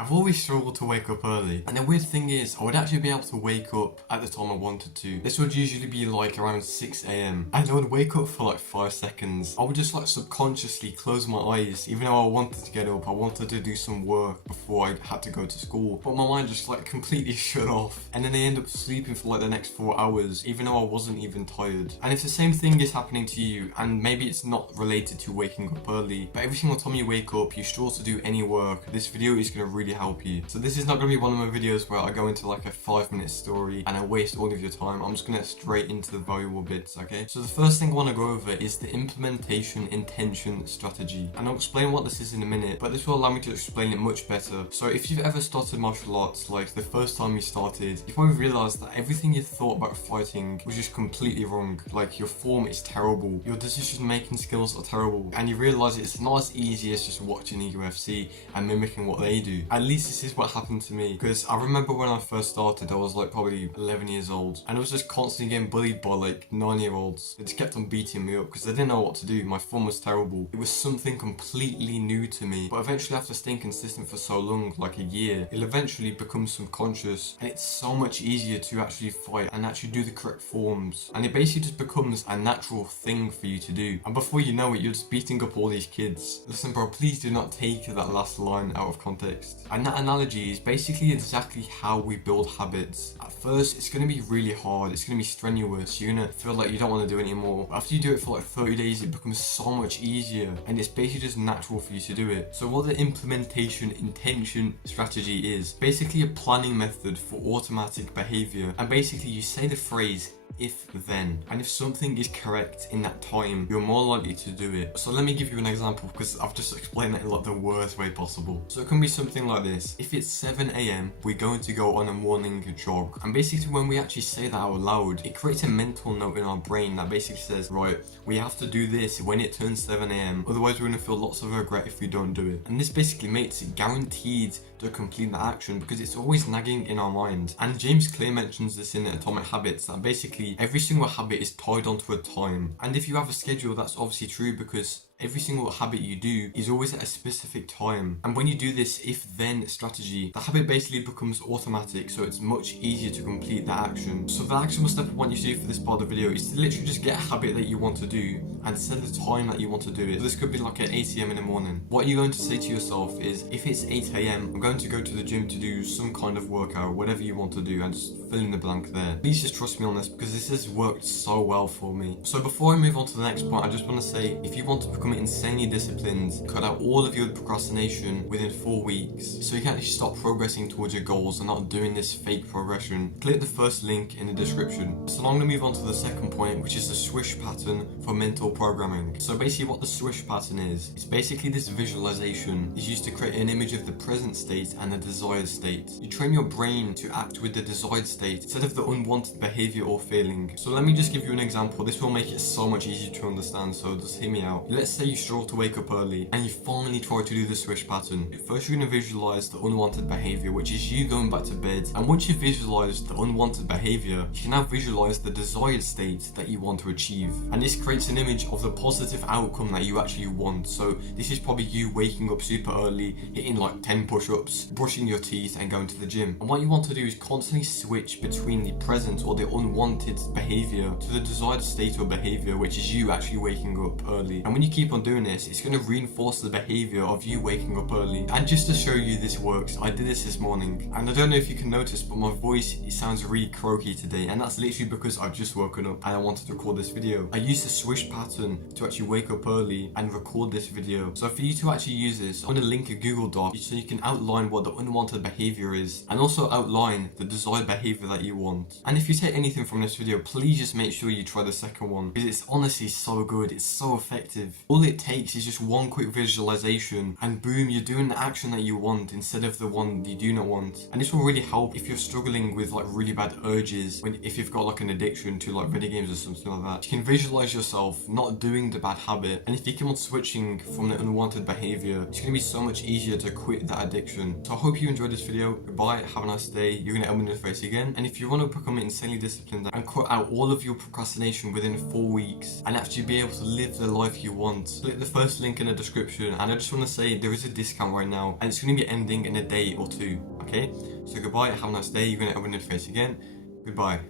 I've always struggled to wake up early, and the weird thing is, I would actually be able to wake up at the time I wanted to. This would usually be like around 6 a.m. and I would wake up for like 5 seconds. I would just like subconsciously close my eyes, even though I wanted to get up, I wanted to do some work before I had to go to school. But my mind just like completely shut off, and then I end up sleeping for like the next 4 hours, even though I wasn't even tired. And if the same thing is happening to you, and maybe it's not related to waking up early, but every single time you wake up, you struggle to do any work, this video is going to really help you. So this is not going to be one of my videos where I go into like a 5-minute story and I waste all of your time. I'm just going to straight into the valuable bits, okay? So the first thing I want to go over is the implementation intention strategy. And I'll explain what this is in a minute, but this will allow me to explain it much better. So if you've ever started martial arts, like the first time you started, you probably realized that everything you thought about fighting was just completely wrong. Like your form is terrible, your decision making skills are terrible, and you realize it's not as easy as just watching the UFC and mimicking what they do. At least this is what happened to me, because I remember when I first started, I was like probably 11 years old, and I was just constantly getting bullied by like 9-year-olds. They just kept on beating me up because they didn't know what to do. My form was terrible. It was something completely new to me, but eventually after staying consistent for so long, like a year, it'll eventually become subconscious, and it's so much easier to actually fight and actually do the correct forms, and it basically just becomes a natural thing for you to do, and before you know it, you're just beating up all these kids. Listen bro, please do not take that last line out of context. And that analogy is basically exactly how we build habits. At first, it's going to be really hard, it's going to be strenuous, you're going to feel like you don't want to do it anymore. But after you do it for like 30 days, it becomes so much easier, and it's basically just natural for you to do it. So what the implementation intention strategy is, basically a planning method for automatic behavior, and basically you say the phrase if then, and if something is correct in that time, you're more likely to do it. So let me give you an example, because I've just explained it in like the worst way possible. So it can be something like this: if it's 7 a.m, we're going to go on a morning jog, and basically when we actually say that out loud, it creates a mental note in our brain that basically says, right, we have to do this when it turns 7 a.m, otherwise we're going to feel lots of regret if we don't do it. And this basically makes it guaranteed to complete the action, because it's always nagging in our mind. And James Clear mentions this in Atomic Habits, that basically every single habit is tied onto a time. And if you have a schedule, that's obviously true, because every single habit you do is always at a specific time. And when you do this if-then strategy, the habit basically becomes automatic, so it's much easier to complete that action. So the actionable step I want you to do for this part of the video is to literally just get a habit that you want to do and set the time that you want to do it. So this could be like at 8 a.m in the morning. What you're going to say to yourself is, if it's 8 a.m, I'm going to go to the gym to do some kind of workout, whatever you want to do, and just fill in the blank there. Please just trust me on this, because this has worked so well for me. So before I move on to the next point, I just want to say, if you want to become insanely disciplined, cut out all of your procrastination within 4 weeks, so you can actually start progressing towards your goals and not doing this fake progression, click the first link in the description. So now I'm going to move on to the second point, which is the Swish pattern for mental programming. So basically what the Swish pattern is, it's basically this visualization is used to create an image of the present state and the desired state. You train your brain to act with the desired state instead of the unwanted behavior or feeling. So let me just give you an example. This will make it so much easier to understand, so just hear me out. Let's say you struggle to wake up early and you finally try to do the Swish pattern. First you're going to visualize the unwanted behavior, which is you going back to bed, and once you visualize the unwanted behavior, you can now visualize the desired state that you want to achieve, and this creates an image of the positive outcome that you actually want. So this is probably you waking up super early, hitting like 10 push-ups, brushing your teeth and going to the gym. And what you want to do is constantly switch between the present or the unwanted behavior to the desired state or behavior, which is you actually waking up early. And when you keep on doing this, it's going to reinforce the behavior of you waking up early. And just to show you this works, I did this morning, and I don't know if you can notice, but my voice, it sounds really croaky today, and that's literally because I've just woken up and I wanted to record this video. I used the Swish pattern to actually wake up early and record this video. So for you to actually use this, I'm going to link a Google Doc so you can outline what the unwanted behavior is, and also outline the desired behavior that you want. And if you take anything from this video, please just make sure you try the second one, because it's honestly so good, it's so effective. All it takes is just one quick visualization, and boom, you're doing the action that you want instead of the one you do not want. And this will really help if you're struggling with like really bad urges, if you've got like an addiction to like video games or something like that. You can visualize yourself not doing the bad habit, and if you keep on switching from the unwanted behavior, it's going to be so much easier to quit that addiction. So I hope you enjoyed this video. Goodbye, have a nice day. You're going to help me in the face again. And if you want to become insanely disciplined and cut out all of your procrastination within 4 weeks and actually be able to live the life you want, discount, click the first link in the description. And I just want to say there is a discount right now and it's going to be ending in a day or two. Okay, so goodbye, have a nice day. You're going to open the face again. Goodbye.